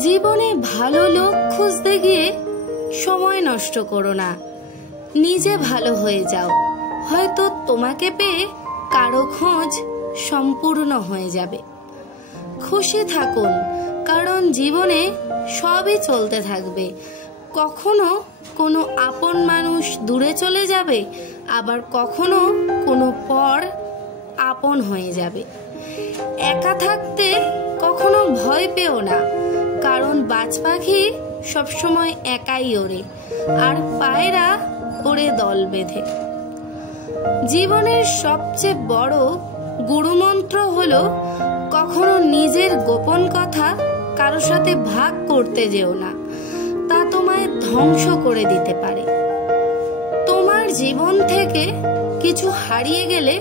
জীবনে ভালো লোক খুঁজতে গিয়ে সময় নষ্ট করো না, নিজে ভালো হয়ে যাও। হয়তো তোমাকে পেয়ে কারো খোঁজ সম্পূর্ণ হয়ে যাবে। খুশি থাকুন, কারণ জীবনে সবই চলতে থাকবে। কখনো কোনো আপন মানুষ দূরে চলে যাবে, আবার কখনো কোনো পর আপন হয়ে যাবে। একা থাকতে কখনো ভয় পেও না, কারণ বাজ পাখি সবসময় একাই ওড়ে, আর পায়রা ওড়ে দল বেঁধে। জীবনের সবচেয়ে বড় গুরুমন্ত্র হলো কখনো নিজের গোপন কথা কারো সাথে ভাগ করতে যেও না, তা তোমায় ধ্বংস করে দিতে পারে। তোমার জীবন থেকে কিছু হারিয়ে গেলে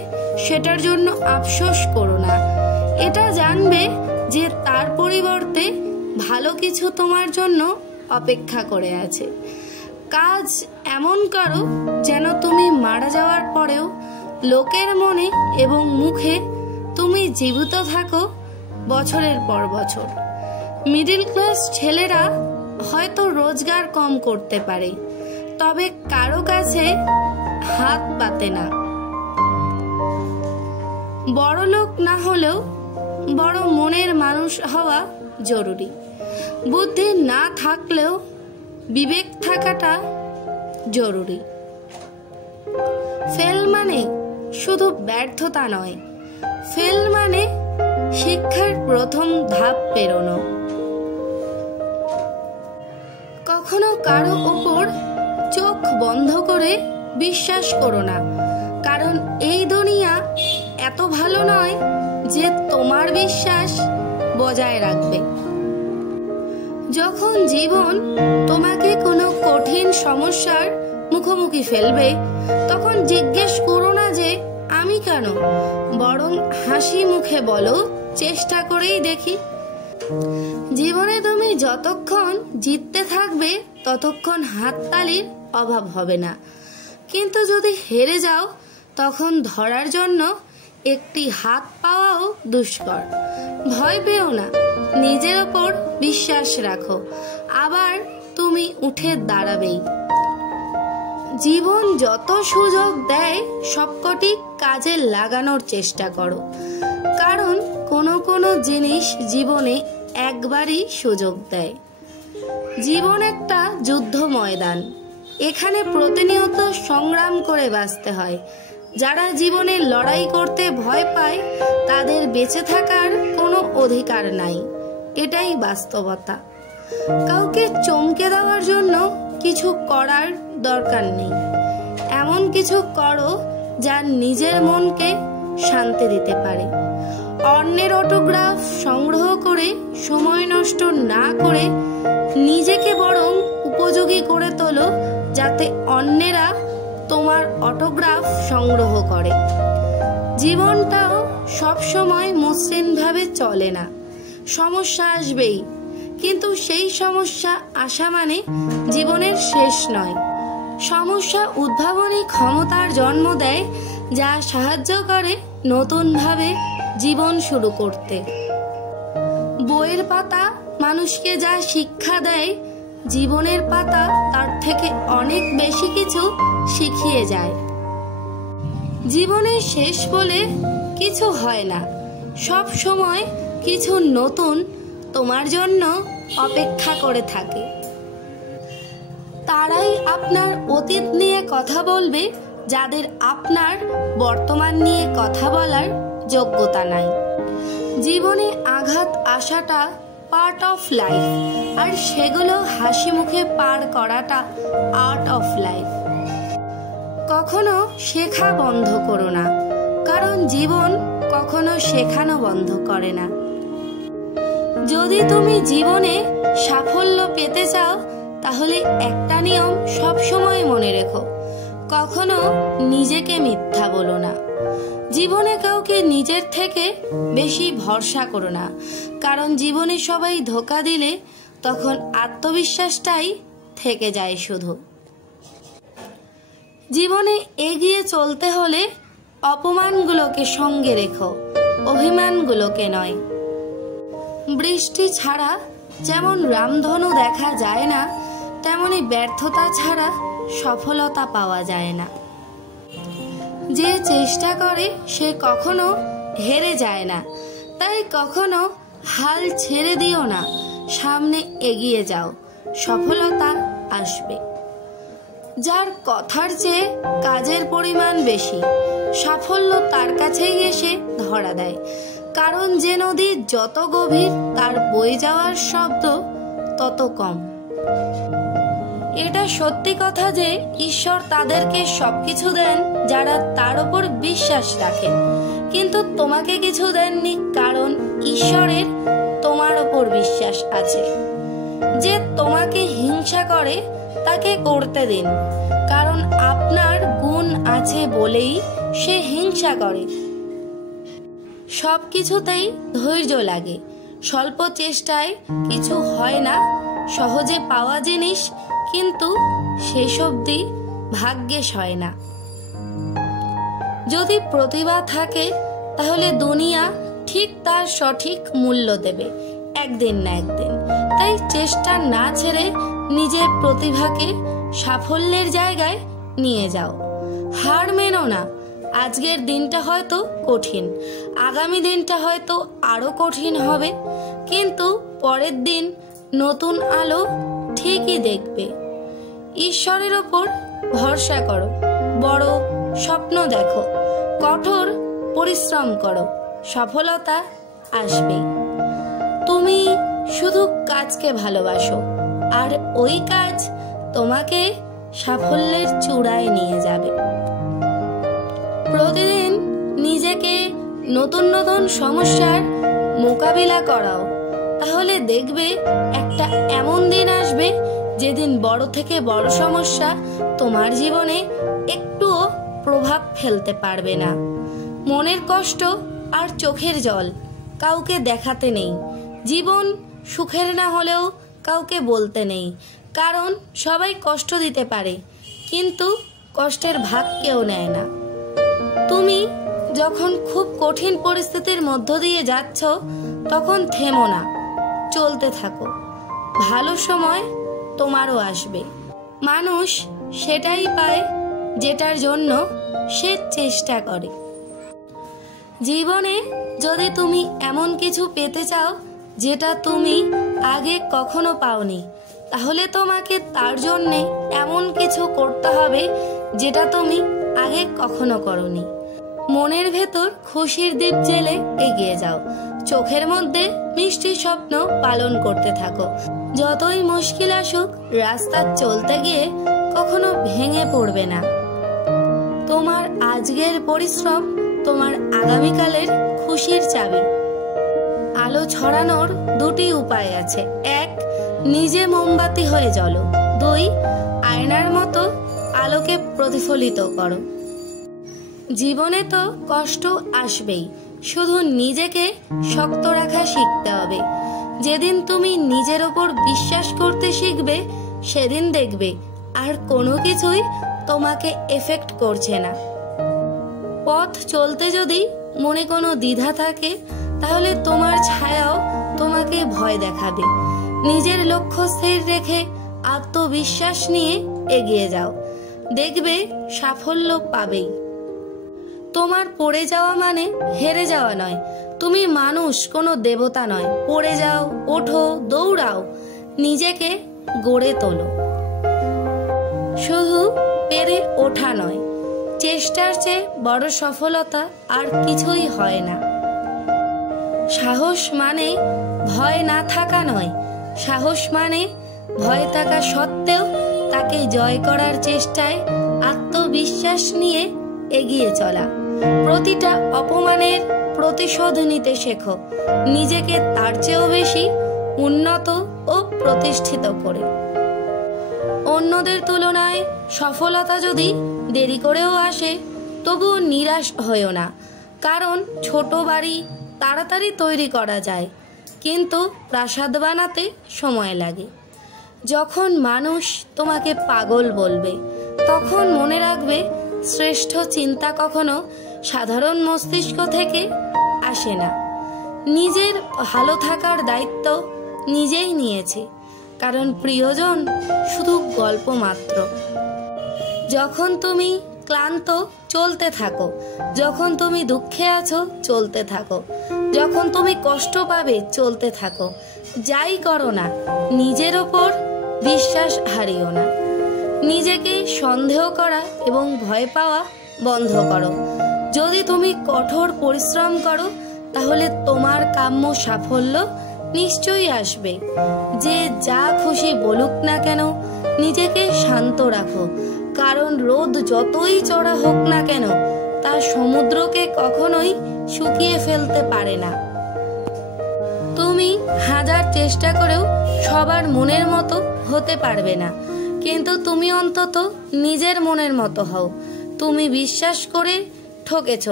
সেটার জন্য আফসোস করো না, এটা জানবে যে তার পরিবর্তে ভালো কিছু তোমার জন্য অপেক্ষা করে আছে। কাজ এমন করো যেন তুমি মারা যাওয়ার পরেও লোকের মনে এবং মুখে তুমি জীবিত থাকো বছরের পর বছর। মিডল ক্লাস ছেলেরা হয়তো রোজগার কম করতে পারে, তবে কারো কাছে হাত পাতে না। বড় লোক না হলেও বড় মনের মানুষ হওয়া জরুরি। বুদ্ধি না থাকলেও বিবেক থাকাটা জরুরি। ফেল মানে শুধু ব্যর্থতা নয়, ফেল মানে শিক্ষার প্রথম ধাপ পেরোনো। কখনো কারো উপর চোখ বন্ধ করে বিশ্বাস করো না, কারণ এই দুনিয়া এত ভালো নয় যে তোমার বিশ্বাস বজায় রাখবে। যখন জীবন তোমাকে কোনো কঠিন সমস্যার মুখোমুখি ফেলবে, তখন জিজ্ঞেস করো না যে আমি কেন, বরং হাসি মুখে বলো চেষ্টা করেই দেখি। জীবনে তুমি যতক্ষণ জিততে থাকবে ততক্ষণ হাততালির অভাব হবে না, কিন্তু যদি হেরে যাও তখন ধরার জন্য একটি হাত পাওয়াও দুষ্কর। ভয় পেও না, নিজের ওপর বিশ্বাস রাখো, আবার তুমি উঠে দাঁড়াবেই। জীবন যত সুযোগ দেয় সবকটি কাজে লাগানোর চেষ্টা করো, কারণ কোনো কোনো জিনিস জীবনে একবারই সুযোগ দেয়। জীবন একটা যুদ্ধ ময়দান, এখানে প্রতিনিয়ত সংগ্রাম করে বাঁচতে হয়। যারা জীবনে লড়াই করতে ভয় পায় তাদের বেঁচে থাকার কোনো অধিকার নাই, এটাই বাস্তবতা। কাউকে চমকে দেওয়ার জন্য কিছু করার দরকার নেই, এমন কিছু করো যা নিজের মনকে শান্তি দিতে পারে। অন্যের অটোগ্রাফ সংগ্রহ করে সময় নষ্ট না করে নিজেকে বরং উপযোগী করে তোলো, যাতে অন্যেরা তোমার অটোগ্রাফ সংগ্রহ করে। জীবনটাও সবসময় মসৃণভাবে চলে না, সমস্যা আসবেই, কিন্তু সেই সমস্যা আসা মানে জীবনের শেষ নয়। সমস্যা উদ্ভাবনী ক্ষমতার জন্ম দেয়, যা সাহায্য করে নতুনভাবে জীবন শুরু করতে। বইয়ের পাতা মানুষকে যা শিক্ষা দেয়, জীবনের পাতা তার থেকে অনেক বেশি কিছু শিখিয়ে যায়। জীবনের শেষ বলে কিছু হয় না, সব সময় কিছু নতুন তোমার জন্য অপেক্ষা করে থাকে। তারাই আপনার অতীত নিয়ে কথা বলবে যাদের আপনার বর্তমান নিয়ে কথা বলার যোগ্যতা নাই। জীবনে আঘাত আসাটা পার্ট অফ লাইফ, আর সেগুলো হাসি মুখে পার করাটা আর্ট অফ লাইফ। কখনো শেখা বন্ধ করো না, কারণ জীবন কখনো শেখানো বন্ধ করে না। যদি তুমি জীবনে সাফল্য পেতে চাও তাহলে একটা নিয়ম সব সময় মনে রেখো, কখনো নিজেকে মিথ্যা বলো না। জীবনে কাউকে নিজের থেকে বেশি ভরসা করো না, কারণ জীবনে সবাই ধোঁকা দিলে তখন আত্মবিশ্বাসটাই থেকে যায় শুধু। জীবনে এগিয়ে চলতে হলে অপমানগুলোকে সঙ্গে রেখো, অভিমানগুলোকে নয়। বৃষ্টি ছাড়া যেমন রামধনু দেখা যায় না, তেমনি ব্যর্থতা ছাড়া সফলতা পাওয়া যায় না। যে চেষ্টা করে সে কখনো হেরে যায় না, তাই কখনো হাল ছেড়ে দিও না, সামনে এগিয়ে যাও, সফলতা আসবে। যার কথার চেয়ে কাজের পরিমাণ বেশি, সাফল্য তার কাছেই এসে ধরা দেয়। কারণ যে নদী যত গভীর, তার বয়ে যাওয়ার শব্দ তত কম। এটা সত্যি কথা যে ঈশ্বর তাদেরকে সবকিছু দেন যারা তার উপর বিশ্বাস রাখে, কিন্তু তোমাকে কিছু দেননি, কারণ ঈশ্বরের তোমার উপর বিশ্বাস আছে। যে তোমাকে হিংসা করে তাকে করতে দিন, কারণ আপনার গুণ আছে বলেই সে হিংসা করে। সবকিছুতেই ধৈর্য লাগে, স্বল্প চেষ্টায় কিছু হয় না, সহজে পাওয়া জিনিস কিন্তু শেষ অবধি ভাগ্যেশ হয় না। যদি প্রতিভা থাকে তাহলে দুনিয়া ঠিক তার সঠিক মূল্য দেবে একদিন না একদিন। তাই চেষ্টা না ছেড়ে নিজের প্রতিভাকে সাফল্যের জায়গায় নিয়ে যাও। হার মেনো না। আজকের দিনটা হয়তো কঠিন, আগামী দিনটা হয়তো আরো কঠিন হবে, কিন্তু পরের দিন নতুন আলো ঠিকই দেখবে। ঈশ্বরের ওপর ভরসা করো, বড় স্বপ্ন দেখো, কঠোর পরিশ্রম করো, সফলতা আসবে। তুমি শুধু কাজকে ভালোবাসো, আর ওই কাজ তোমাকে সাফল্যের চূড়ায় নিয়ে যাবে। প্রতিদিন নিজেকে নতুন নতুন সমস্যার মোকাবিলা করাও, তাহলে দেখবে একটা এমন দিন আসবে যেদিন বড় থেকে বড় সমস্যা তোমার জীবনে একটুও প্রভাব ফেলতে পারবে না। মনের কষ্ট আর চোখের জল কাউকে দেখাতে নেই। জীবন সুখের না হলেও কাউকে বলতে নেই, কারণ সবাই কষ্ট দিতে পারে, কিন্তু কষ্টের ভাগ কেউ নেয় না। তুমি যখন খুব কঠিন পরিস্থিতির মধ্য দিয়ে যাচ্ছ, তখন থেমো না, চলতে থাকো। ভালো সময় তোমারও আসবে। মানুষ সেটাই পায় যেটার জন্য সে চেষ্টা করে। জীবনে যদি তুমি এমন কিছু পেতে চাও যেটা তুমি আগে কখনো পাওনি, তাহলে তোমাকে তার জন্যে এমন কিছু করতে হবে যেটা তুমি আগে কখনো করনি। মনের ভেতর খুশির দ্বীপ জেলে এগিয়ে যাও, চোখের মধ্যে মিষ্টি স্বপ্ন পালন করতে থাকো। যতই মুশকিল আসুক, রাস্তা চলতে গিয়ে কখনো ভেঙে পড়বে না। তোমার আজকের পরিশ্রম তোমার আগামীকালের খুশির চাবি। আলো ছড়ানোর দুটি উপায় আছে। 1, নিজে মোমবাতি হয়ে জ্বলো। 2, আয়নার মতো আলোকে প্রতিফলিত করো। জীবনে তো কষ্ট আসবেই, শুধু নিজেকে শক্ত রাখা শিখতে হবে। যেদিন তুমি নিজের ওপর বিশ্বাস করতে শিখবে, সেদিন দেখবে আর কোনো কিছুই তোমাকে এফেক্ট করছে না। পথ চলতে যদি মনে কোনো দ্বিধা থাকে, তাহলে তোমার ছায়াও তোমাকে ভয় দেখাবে। নিজের লক্ষ্য স্থির রেখে আত্মবিশ্বাস নিয়ে এগিয়ে যাও, দেখবে সাফল্য পাবেই। তোমার পড়ে যাওয়া মানে হেরে যাওয়া নয়। তুমি মানুষ, কোনো দেবতা নয়। পড়ে যাও, ওঠো, দৌড়াও, নিজেকে গড়ে তোলো। শুধু পেরে ওঠা নয়, চেষ্টার চেয়ে বড় সফলতা আর কিছুই হয় না। সাহস মানে ভয় না থাকা নয়, সাহস মানে ভয় থাকা সত্ত্বেও তাকে জয় করার চেষ্টায় আত্মবিশ্বাস নিয়ে এগিয়ে চলা। প্রতিটা অপমানের প্রতিশোধ নিতে শেখো, নিজেকে তার চেয়েও বেশি উন্নত ও প্রতিষ্ঠিত করে। অন্যদের তুলনায় সফলতা যদি দেরি করেও আসে, তবুও নিরাশ হয়ো না, কারণ ছোট বাড়ি তাড়াতাড়ি তৈরি করা যায়, কিন্তু প্রাসাদ বানাতে সময় লাগে। যখন মানুষ তোমাকে পাগল বলবে, তখন মনে রাখবে শ্রেষ্ঠ চিন্তা কখনো সাধারণ মস্তিষ্ক থেকে আসে না। নিজের ভালো থাকার দায়িত্ব নিজেই নিয়েছি, কারণ প্রিয়জন শুধু গল্প মাত্র। যখন তুমি ক্লান্ত চলতে থাকো, যখন তুমি দুঃখে আছো চলতে থাকো, যখন তুমি কষ্ট পাবে চলতে থাকো। যাই করো না, নিজের ওপর বিশ্বাস হারিও না। নিজেকে সন্দেহ করা এবং ভয় পাওয়া বন্ধ করো। যদি তুমি কঠোর পরিশ্রম করো, তাহলে তোমার কাম্য সাফল্য নিশ্চয়ই আসবে। যে যা খুশি বলুক না কেন, নিজেকে শান্ত রাখো, কারণ রোদ যতই চড়া হোক না কেন, তা সমুদ্রকে কখনোই শুকিয়ে ফেলতে পারে না। তুমি হাজার চেষ্টা করেও সবার মনের মতো হতে পারবে না, কিন্তু তুমি অন্তত নিজের মনের মতো হও। তুমি বিশ্বাস করে ঠকেছ,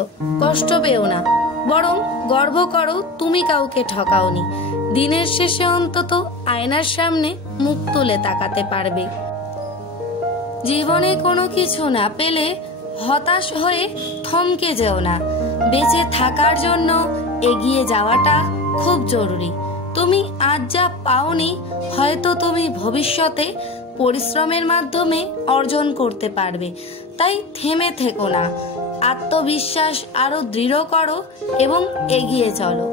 কষ্ট পেও না, বরং গর্ব করো তুমি কাউকে ঠকাওনি। দিনের শেষে অন্তত আয়নার সামনে মুখ তুলে তাকাতে পারবে। জীবনে কোনো কিছু না পেলে হতাশ হয়ে থমকে যেও না। বেঁচে থাকার জন্য এগিয়ে যাওয়াটা খুব জরুরি। তুমি আজ যা পাওনি, হয়তো তুমি ভবিষ্যতে পরিশ্রমের মাধ্যমে অর্জন করতে পারবে। তাই থেমে থেকো না, আত্মবিশ্বাস আরো দৃঢ় করো এবং এগিয়ে চলো।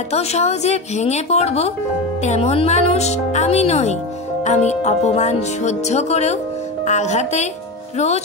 এত সহজে ভেঙে পড়ব তেমন মানুষ আমি নই। আমি অপমান সহ্য করেও আঘাতে রোজ